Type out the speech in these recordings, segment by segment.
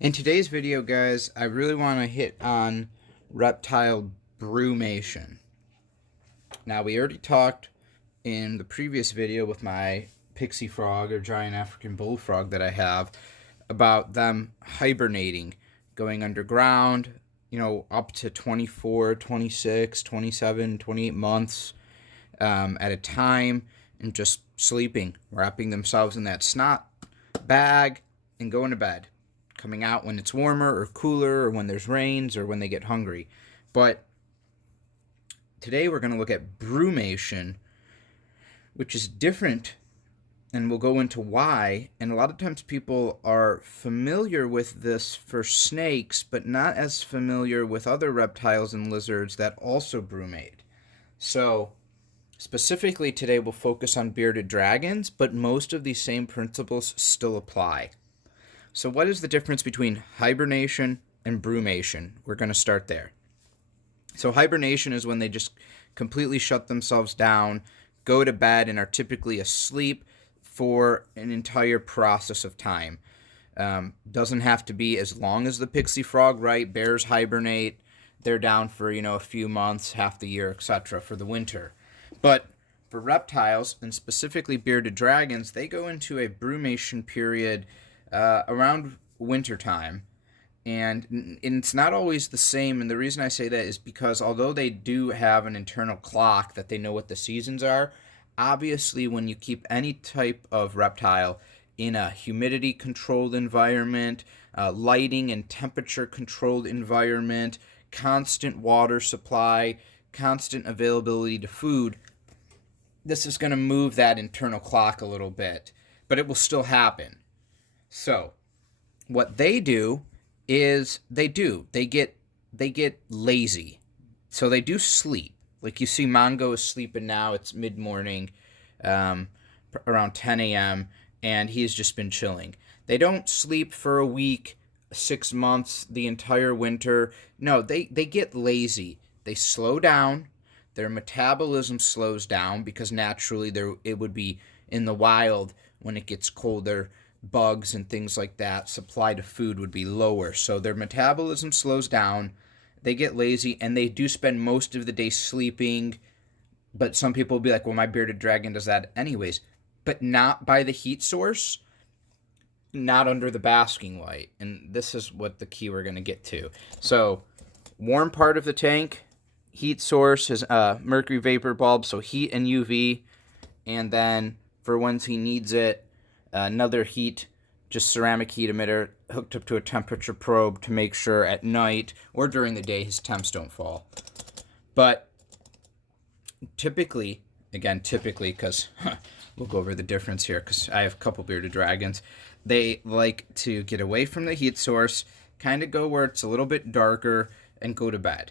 In today's video, guys, I really want to hit on reptile brumation. Now, we already talked in the previous video with my pixie frog or giant African bullfrog that I have about them hibernating, going underground, up to 24, 26, 27, 28 months at a time, and just sleeping, wrapping themselves in that snot bag and going to bed, coming out when it's warmer or cooler or when there's rains or when they get hungry. But today we're going to look at brumation, which is different, and we'll go into why. And a lot of times people are familiar with this for snakes, but not as familiar with other reptiles and lizards that also brumate. So specifically today we'll focus on bearded dragons, but most of these same principles still apply. So what is the difference between hibernation and brumation? We're going to start there. So hibernation is when they just completely shut themselves down, go to bed, and are typically asleep for an entire process of time. Doesn't have to be as long as the pixie frog, right? Bears hibernate. They're down for, a few months, half the year, etc. for the winter. But for reptiles, and specifically bearded dragons, they go into a brumation period around wintertime, and it's not always the same. And the reason I say that is because although they do have an internal clock that they know what the seasons are, obviously when you keep any type of reptile in a humidity controlled environment, lighting and temperature controlled environment, constant water supply, constant availability to food, this is going to move that internal clock a little bit, but it will still happen. So what they do is they get lazy. So they do sleep. Like you see Mongo is sleeping now. It's mid-morning, around 10 a.m., and he's just been chilling. They don't sleep for a week, 6 months, the entire winter. No, they get lazy. They slow down. Their metabolism slows down because naturally it would be in the wild when it gets colder. Bugs and things like that, supply to food would be lower. So their metabolism slows down, they get lazy, and they do spend most of the day sleeping. But some people will be like, well, my bearded dragon does that anyways. But not by the heat source, not under the basking light. And this is what the key we're going to get to. So warm part of the tank, heat source is mercury vapor bulb, so heat and UV. And then for once he needs it, another heat, just ceramic heat emitter hooked up to a temperature probe to make sure at night or during the day his temps don't fall. But typically, because we'll go over the difference here because I have a couple bearded dragons, they like to get away from the heat source, kind of go where it's a little bit darker, and go to bed.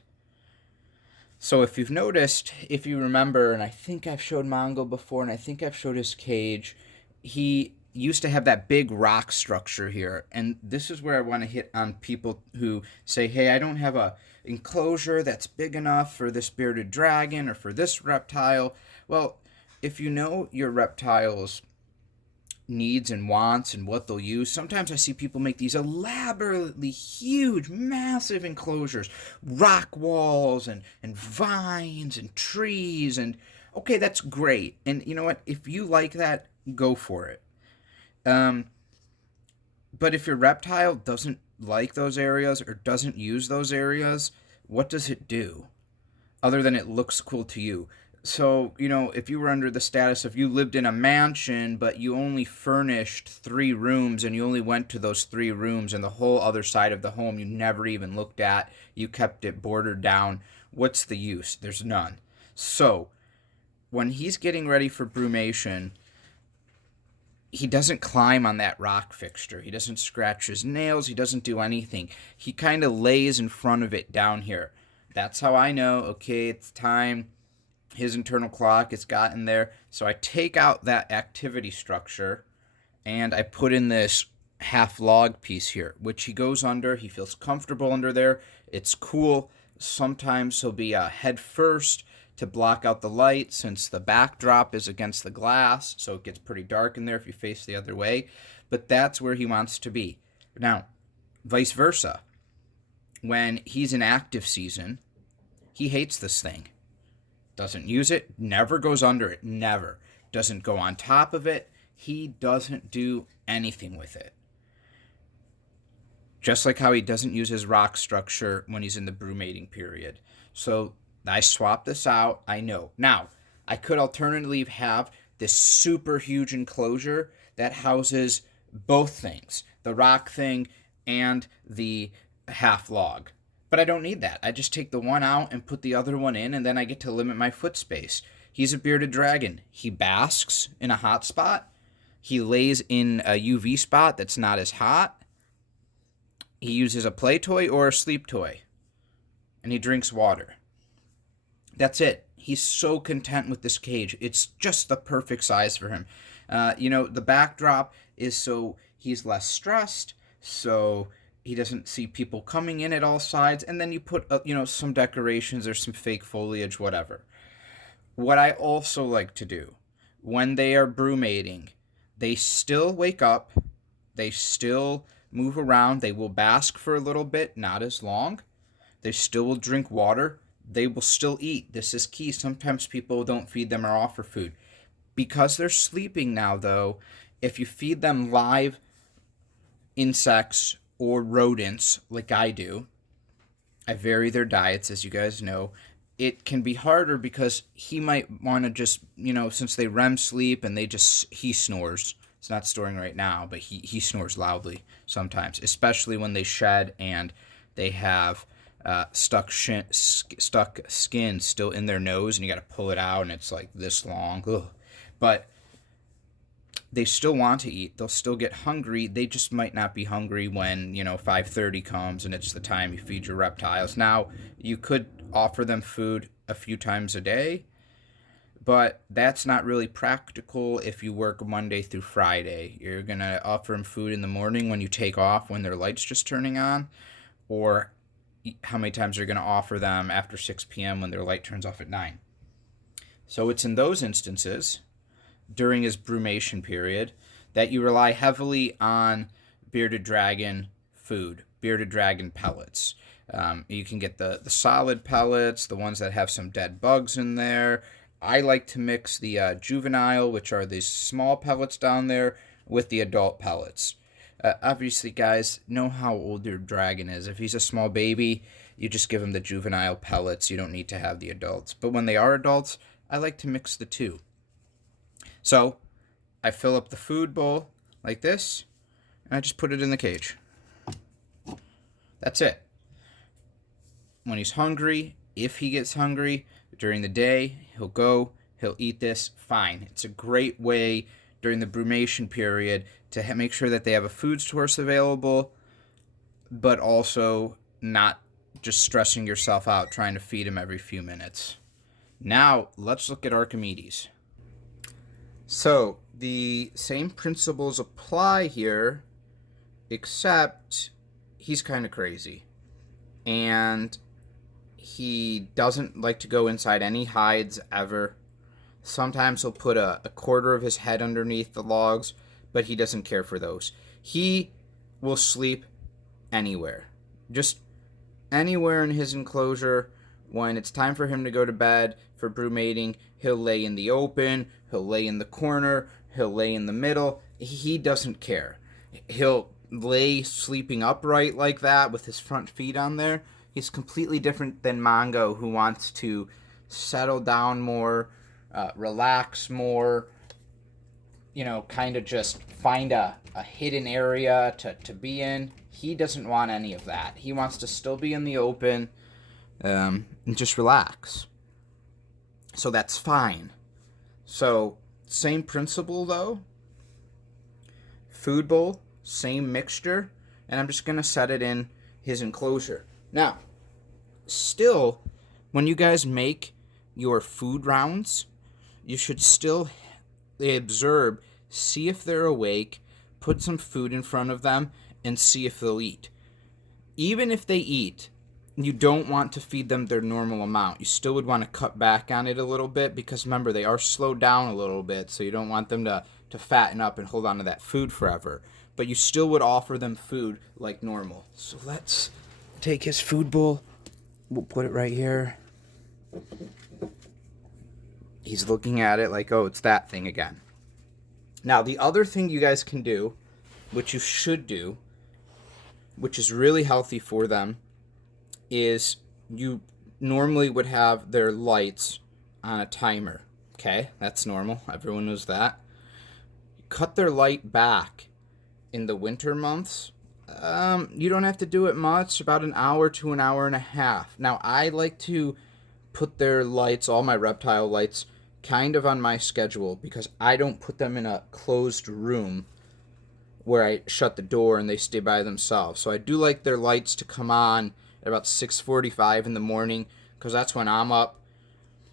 So if you've noticed, if you remember, and I think I've showed Mongo before, and I think I've showed his cage, he used to have that big rock structure here. And this is where I want to hit on people who say, hey, I don't have a enclosure that's big enough for this bearded dragon or for this reptile. Well, if you know your reptile's needs and wants and what they'll use, sometimes I see people make these elaborately huge, massive enclosures, rock walls and vines and trees. And okay, that's great. And you know what? If you like that, go for it. But if your reptile doesn't like those areas or doesn't use those areas, what does it do other than it looks cool to you? So, if you were under the status of you lived in a mansion, but you only furnished 3 rooms and you only went to those 3 rooms and the whole other side of the home you never even looked at, you kept it bordered down, what's the use? There's none. So, when he's getting ready for brumation, he doesn't climb on that rock fixture. He doesn't scratch his nails. He doesn't do anything. He kind of lays in front of it down here. That's how I know, okay, it's time. His internal clock has gotten there. So I take out that activity structure and I put in this half log piece here, which he goes under. He feels comfortable under there. It's cool. Sometimes he'll be head first to block out the light since the backdrop is against the glass, so it gets pretty dark in there if you face the other way. But that's where he wants to be. Now, Vice versa. When he's in active season, he hates this thing. Doesn't use it, never goes under it, never. Doesn't go on top of it. He doesn't do anything with it. Just like how he doesn't use his rock structure when he's in the brumating period. So I swapped this out, I know. Now, I could alternatively have this super huge enclosure that houses both things, the rock thing and the half log. But I don't need that. I just take the one out and put the other one in, and then I get to limit my foot space. He's a bearded dragon. He basks in a hot spot. He lays in a UV spot that's not as hot. He uses a play toy or a sleep toy. And he drinks water. That's it. He's so content with this cage. It's just the perfect size for him. The backdrop is so he's less stressed, so he doesn't see people coming in at all sides. And then you put, some decorations or some fake foliage, whatever. What I also like to do when they are brumating, they still wake up, they still move around, they will bask for a little bit, not as long. They still will drink water. They will still eat. This is key. Sometimes people don't feed them or offer food. Because they're sleeping now, though, if you feed them live insects or rodents like I do, I vary their diets, as you guys know. It can be harder because he might want to just, since they REM sleep and he snores. It's not snoring right now, but he snores loudly sometimes, especially when they shed and they have stuck skin still in their nose, and you got to pull it out, and it's like this long. Ugh. But they still want to eat. They'll still get hungry. They just might not be hungry when 5:30 comes and it's the time you feed your reptiles. Now, you could offer them food a few times a day, but that's not really practical if you work Monday through Friday. You're going to offer them food in the morning when you take off, when their light's just turning on, or how many times you're going to offer them after 6 p.m. when their light turns off at 9. So it's in those instances, during his brumation period, that you rely heavily on bearded dragon food, bearded dragon pellets. You can get the solid pellets, the ones that have some dead bugs in there. I like to mix the juvenile, which are these small pellets down there, with the adult pellets. Obviously, guys, know how old your dragon is. If he's a small baby, you just give him the juvenile pellets. You don't need to have the adults. But when they are adults, I like to mix the two. So I fill up the food bowl like this, and I just put it in the cage. That's it. When he's hungry, if he gets hungry during the day, he'll eat this, fine. It's a great way during the brumation period to make sure that they have a food source available, but also not just stressing yourself out trying to feed him every few minutes. Now, let's look at Archimedes. So, the same principles apply here, except he's kind of crazy. And he doesn't like to go inside any hides ever. Sometimes he'll put a quarter of his head underneath the logs, but he doesn't care for those. He will sleep anywhere. Just anywhere in his enclosure. When it's time for him to go to bed for brumating, he'll lay in the open, he'll lay in the corner, he'll lay in the middle. He doesn't care. He'll lay sleeping upright like that with his front feet on there. He's completely different than Mongo, who wants to settle down more, relax more, kind of just find a hidden area to be in. He doesn't want any of that. He wants to still be in the open and just relax. So that's fine. So, same principle though. Food bowl, same mixture, and I'm just going to set it in his enclosure. Now, still, when you guys make your food rounds, you should still observe, see if they're awake, put some food in front of them, and see if they'll eat. Even if they eat, you don't want to feed them their normal amount. You still would want to cut back on it a little bit because, remember, they are slowed down a little bit, so you don't want them to fatten up and hold on to that food forever. but you still would offer them food like normal. So let's take his food bowl. We'll put it right here. He's looking at it like, oh, it's that thing again. Now, the other thing you guys can do, which you should do, which is really healthy for them, is you normally would have their lights on a timer. Okay, that's normal. Everyone knows that. Cut their light back in the winter months. You don't have to do it much, about an hour to an hour and a half. Now, I like to put their lights, all my reptile lights, kind of on my schedule because I don't put them in a closed room where I shut the door and they stay by themselves. So I do like their lights to come on at about 6:45 in the morning because that's when I'm up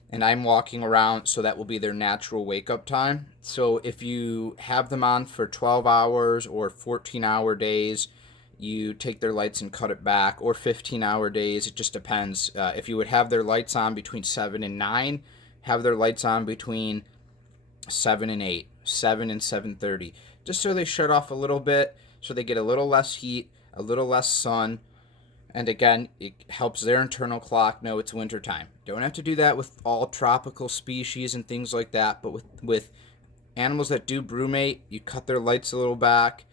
and I'm walking around, so that will be their natural wake-up time. So if you have them on for 12 hours or 14-hour days, you take their lights and cut it back, or 15-hour days. It just depends. If you would have their lights on between 7 and 9, have their lights on between 7 and 8, 7 and 7:30, just so they shut off a little bit, so they get a little less heat, a little less sun, and again, it helps their internal clock know it's winter time. Don't have to do that with all tropical species and things like that, but with animals that do brumate, you cut their lights a little back.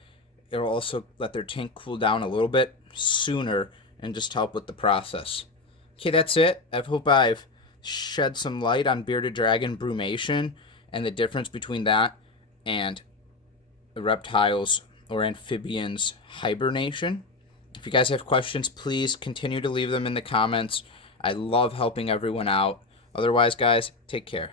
It'll also let their tank cool down a little bit sooner and just help with the process. Okay, that's it. I hope I've shed some light on bearded dragon brumation and the difference between that and the reptiles or amphibians hibernation. If you guys have questions, please continue to leave them in the comments. I love helping everyone out. Otherwise, guys, take care.